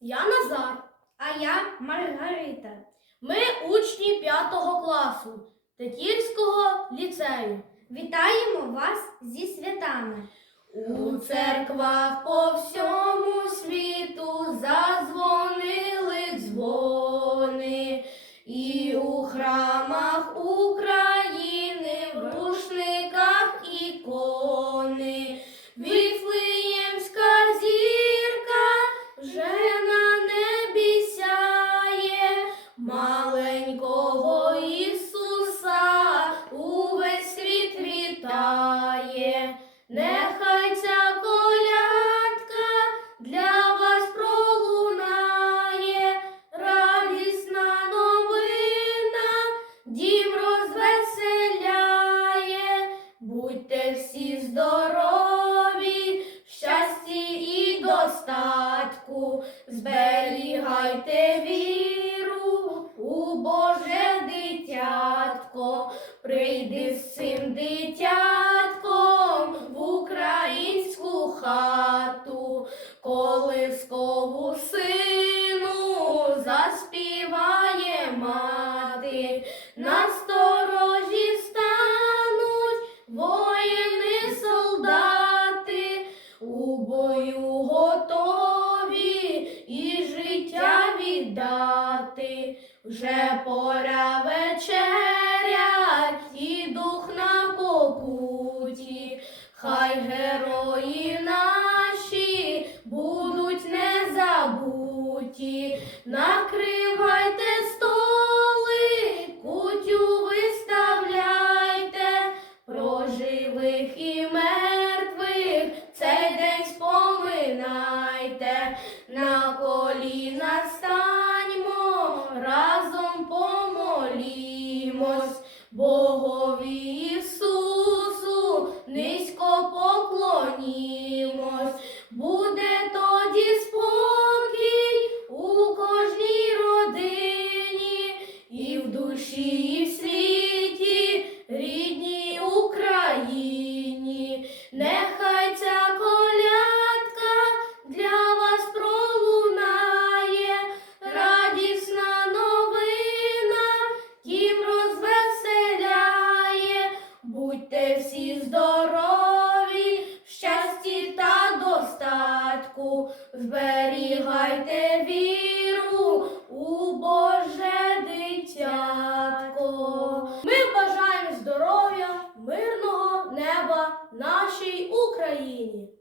Я Назар. А я Маргарита. Ми учні 5 класу Тетільського ліцею. Вітаємо вас зі святами. У церквах по всьому світу задзвонили Нехай ця колядка для вас пролунає, радісна новина, дім розвеселяє, будьте всі здорові, в щасті і достатку, зберігайте віру у Боже дитятко, прийди з цим дитятком хату, колискову сину заспіває мати, на сторожі стануть воїни солдати, у бою готові і життя віддати, вже пора вечерять і дух на попуті, хай герої наші будуть незабуті, накривайте столи, кутю виставляйте, про живих і мертвих цей день споминайте, на коліна станьмо, разом помолімось, душі, і в світі, рідній Україні. Нехай ця колядка для вас пролунає, радісна новина, дім розвеселяє, будьте всі здорові, в щасті та достатку, зберігайте. Україні!